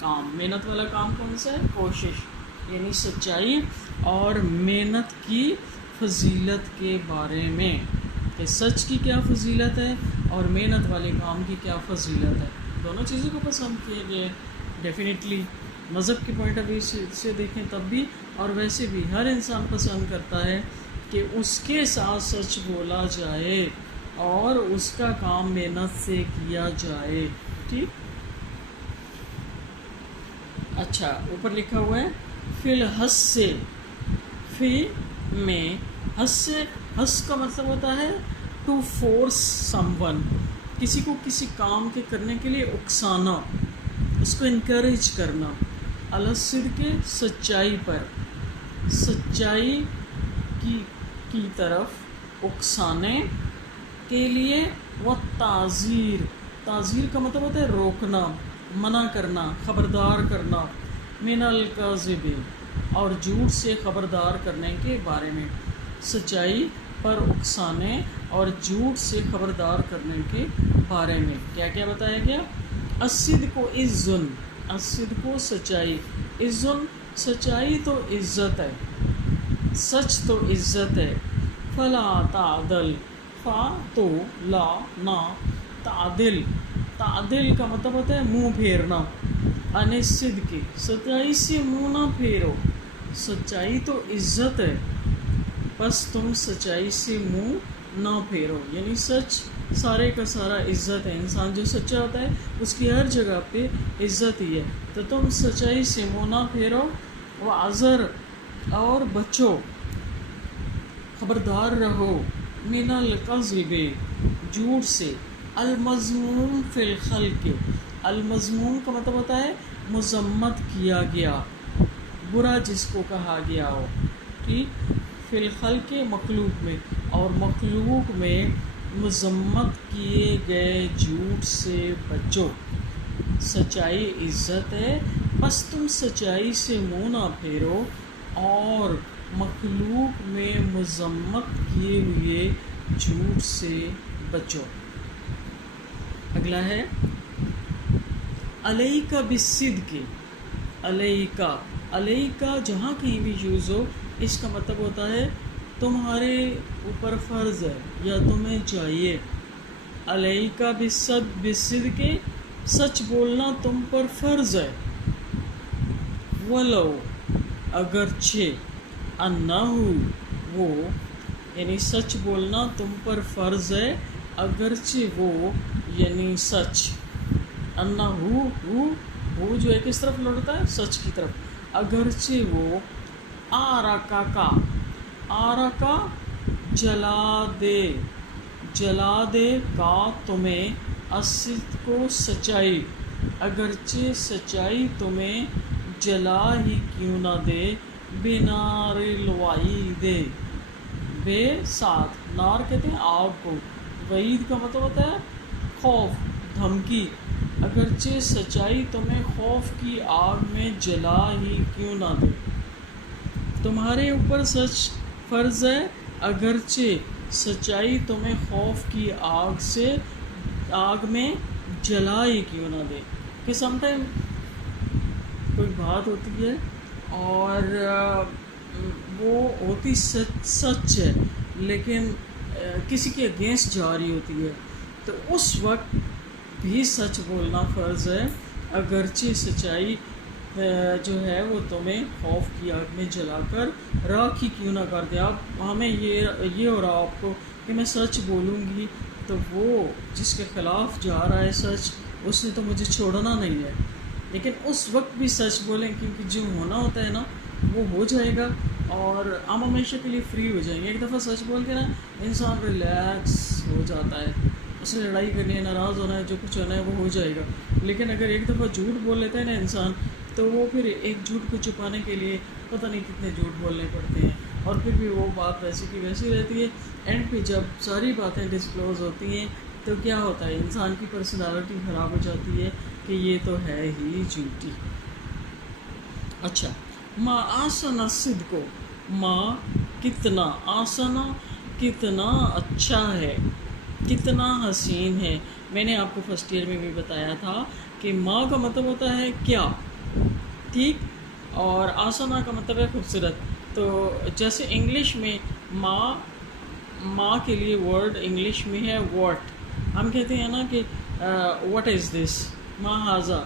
کام. محنت والا کام کون سا ہے؟ کوشش، یعنی سچائی اور محنت کی فضیلت کے بارے میں، کہ سچ کی کیا فضیلت ہے اور محنت والے کام کی کیا فضیلت ہے. دونوں چیزوں کو پسند کیے گئے. ڈیفینیٹلی مذہب کے پوائنٹ آف ویو سے دیکھیں تب بھی، اور ویسے بھی ہر انسان پسند کرتا ہے کہ اس کے ساتھ سچ بولا جائے اور اس کا کام محنت سے کیا جائے. ٹھیک. اچھا، اوپر لکھا ہوا ہے فی الحس سے، فی میں، حس سے، حس کا مطلب ہوتا ہے ٹو فورس سم ون، کسی کو کسی کام کے کرنے کے لیے اکسانا، اس کو انکریج کرنا. الصدق کے سچائی پر، سچائی کی طرف اکسانے کے لیے. وہ تعزیر، تعزیر کا مطلب ہوتا ہے روکنا، منع کرنا، خبردار کرنا. من الکذب، اور جھوٹ سے خبردار کرنے کے بارے میں. سچائی پر اکسانے اور جھوٹ سے خبردار کرنے کے بارے میں کیا کیا بتایا گیا؟ الصدق عزن، الصدق سچائی، عزن سچائی تو عزت ہے، سچ تو عزت ہے. فلا تعدل، فا تو، لا نا، تعدل، تعدل کا مطلب ہوتا ہے منہ پھیرنا. عن الصدق، سچائی سے منہ نہ پھیرو، سچائی تو عزت ہے بس تم سچائی سے منہ نہ پھیرو. یعنی سچ سارے کا سارا عزت ہے. انسان جو سچا ہوتا ہے اس کی ہر جگہ پہ عزت ہی ہے. تو تم سچائی سے منہ نہ پھیرو. وعذر، اور بچو، خبردار رہو. من الکذب، جھوٹ سے. المذموم فی الخلق، المذموم کا مطلب ہوتا ہے مذمت کیا گیا، برا جس کو کہا گیا ہو. ٹھیک. فی الخلق مخلوق میں، اور مخلوق میں مذمت کیے گئے جھوٹ سے بچو. سچائی عزت ہے بس تم سچائی سے منہ نہ پھیرو اور مخلوق میں مذمت کیے ہوئے جھوٹ سے بچو. اگلا ہے علیک بالصدق. علیک، علیک جہاں کہیں بھی یوز ہو اس کا مطلب ہوتا ہے تمہارے اوپر فرض ہے یا تمہیں چاہیے. علیک بالصدق، سچ بولنا تم پر فرض ہے. ولو، اگرچہ، انہو، وہ، یعنی سچ بولنا تم پر فرض ہے اگرچہ وہ، یعنی سچ. انہو، وہ جو ہے کس طرف لوٹتا ہے؟ سچ کی طرف. اگرچہ وہ آرکا کا، آرکا جلا دے، جلا دے کا تمہیں، الصدق کو سچائی، اگرچہ سچائی تمہیں جلا ہی کیوں نہ دے. بنار الوعید، بے ساتھ، نار کہتے ہیں آگ کو، وعید کا مطلب ہوتا ہے خوف، دھمکی. اگرچہ سچائی تمہیں خوف کی آگ میں جلا ہی کیوں نہ دے. تمہارے اوپر سچ فرض ہے اگرچہ سچائی تمہیں خوف کی آگ سے، آگ میں جلا ہی کیوں نہ دے. کہ سم ٹائم کوئی بات ہوتی ہے اور وہ ہوتی سچ ہے لیکن کسی کے اگینسٹ جا رہی ہوتی ہے، تو اس وقت بھی سچ بولنا فرض ہے اگرچہ سچائی جو ہے وہ تمہیں خوف کی آگ میں جلا کر راکھ ہی کیوں نہ کر دے. آپ ہمیں یہ ہو رہا آپ کو کہ میں سچ بولوں گی تو وہ جس کے خلاف جا رہا ہے سچ، اس نے تو مجھے چھوڑنا نہیں ہے، لیکن اس وقت بھی سچ بولیں کیونکہ جو ہونا ہوتا ہے نا وہ ہو جائے گا اور ہم ہمیشہ کے لیے فری ہو جائیں گے. ایک دفعہ سچ بول کے نا انسان ریلیکس ہو جاتا ہے. اس نے لڑائی کرنی ہے، ناراض ہونا ہے، جو کچھ ہونا ہے وہ ہو جائے گا. لیکن اگر ایک دفعہ جھوٹ بول لیتا ہے نا انسان، تو وہ پھر ایک جھوٹ کو چھپانے کے لیے پتہ نہیں کتنے جھوٹ بولنے پڑتے ہیں، اور پھر بھی وہ بات ویسی کی ویسی رہتی ہے. اینڈ پہ جب ساری باتیں ڈسکلوز ہوتی ہیں تو کیا ہوتا ہے، انسان کی پرسنالٹی خراب ہو جاتی ہے کہ یہ تو ہے ہی جھوٹی. اچھا، ما آسن الصدق، ما کتنا، آسنا کتنا اچھا ہے، کتنا حسین ہے. میں نے آپ کو فرسٹ ایئر میں بھی بتایا تھا کہ ماں کا مطلب ہوتا ہے کیا، ٹھیک. اور آسنا کا مطلب ہے خوبصورت. تو جیسے انگلش میں ماں کے لیے ورڈ انگلش میں ہے واٹ. ہم کہتے ہیں نا کہ واٹ از دس، ما ہاذا،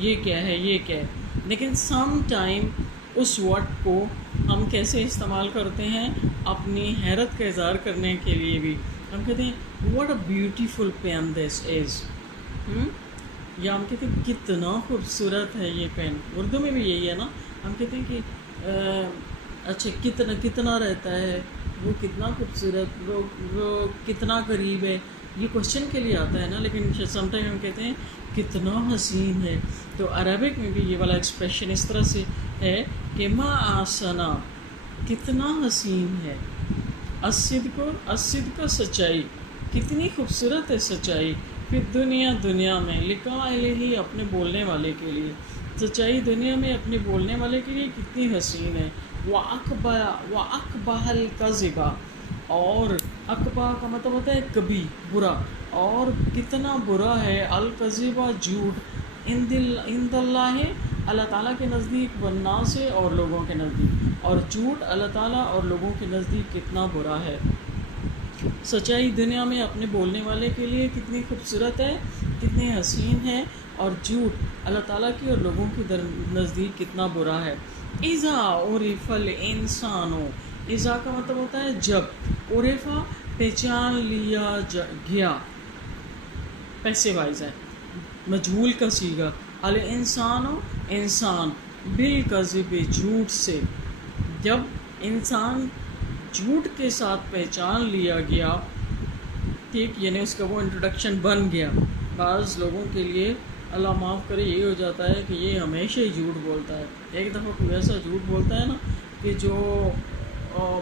یہ کیا ہے، یہ کیا ہے. لیکن سم ٹائم اس ورڈ کو ہم کیسے استعمال کرتے ہیں اپنی حیرت کا اظہار کرنے کے لیے بھی. ہم کہتے ہیں واٹ اے بیوٹیفل پین دس از، یا ہم کہتے ہیں کتنا خوبصورت ہے یہ پین. اردو میں بھی یہی ہے نا، ہم کہتے ہیں کہ اچھا کتنا رہتا ہے، وہ کتنا خوبصورت، وہ کتنا قریب ہے. یہ کوشچن کے لیے آتا ہے نا، لیکن سم ٹائم ہم کہتے ہیں کتنا حسین ہے. تو عربک میں بھی یہ والا ایکسپریشن اس طرح سے ہے کہ ما آسنا، کتنا حسین ہے. الصدق سچائی، کتنی خوبصورت ہے سچائی. پھر دنیا میں لکھا الہی، اپنے بولنے والے کے لیے سچائی دنیا میں اپنے بولنے والے کے لیے کتنی حسین ہے. وَأَقْبَحَ الْكَذِبَ، اور اقبا کا مطلب ہوتا ہے کبھی، برا. اور کتنا برا ہے الکذبہ، جھوٹ. عند اللہ، اللہ تعالیٰ کے نزدیک، والناس سے، اور لوگوں کے نزدیک. اور جھوٹ اللہ تعالیٰ اور لوگوں کے نزدیک کتنا برا ہے. سچائی دنیا میں اپنے بولنے والے کے لیے کتنی خوبصورت ہے، کتنی حسین ہے. اور جھوٹ اللہ تعالیٰ کی اور لوگوں کے نزدیک کتنا برا ہے. اذا عرف الانسان، اذا کا مطلب ہوتا ہے جب، عرفا پہچان لیا گیا، پیسے وائز ہے، مجہول کا صیغہ. الانسان، انسان، بالکذب، جھوٹ سے. جب انسان جھوٹ کے ساتھ پہچان لیا گیا، ٹھیک، یعنی اس کا وہ انٹروڈکشن بن گیا. بعض لوگوں کے لیے اللہ معاف کرے یہ ہو جاتا ہے کہ یہ ہمیشہ ہی جھوٹ بولتا ہے. ایک دفعہ کوئی ایسا جھوٹ بولتا ہے نا کہ جو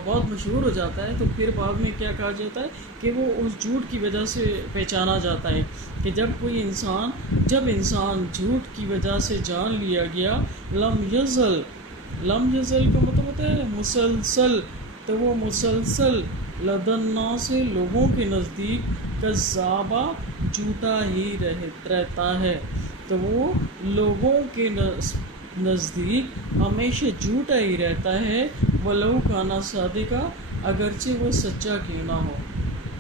بہت مشہور ہو جاتا ہے، تو پھر بعد میں کیا کہا جاتا ہے کہ وہ اس جھوٹ کی وجہ سے پہچانا جاتا ہے کہ جب انسان جھوٹ کی وجہ سے جان لیا گیا. لم یزل کا مطلب ہوتا ہے مسلسل. تو وہ مسلسل لدنا سے، لوگوں کے نزدیک، کذابہ، جھوٹا ہی رہتا ہے. تو وہ لوگوں کے نزدیک ہمیشہ جھوٹا ہی رہتا ہے. ولو کان صادقا، اگرچہ وہ سچا کیوں نہ ہو.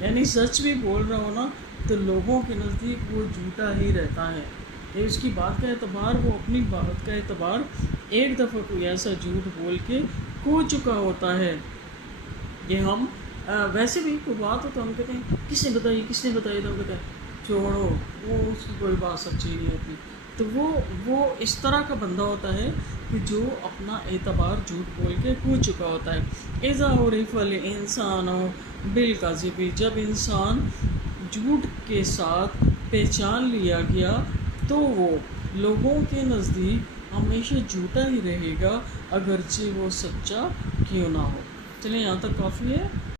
یعنی سچ بھی بول رہا ہو نا تو لوگوں کے نزدیک وہ جھوٹا ہی رہتا ہے. یہ اس کی بات کا اعتبار، وہ اپنی بات کا اعتبار ایک دفعہ کوئی ایسا جھوٹ بول کے کھو چکا ہوتا ہے. یہ ہم ویسے بھی کوئی بات ہو تو ہم کہتے ہیں کس نے بتائی تو ہم کہتے ہیں چھوڑو، وہ اس کی کوئی بات سچی نہیں ہوتی. تو وہ اس طرح کا بندہ ہوتا ہے کہ جو اپنا اعتبار جھوٹ بول کے کھو چکا ہوتا ہے. اذا عرف الانسان بالکذب، جب انسان جھوٹ کے ساتھ پہچان لیا گیا تو وہ لوگوں کے نزدیک ہمیشہ جھوٹا ہی رہے گا، اگرچہ وہ سچا کیوں نہ ہو. چلیں یہاں تک کافی ہے.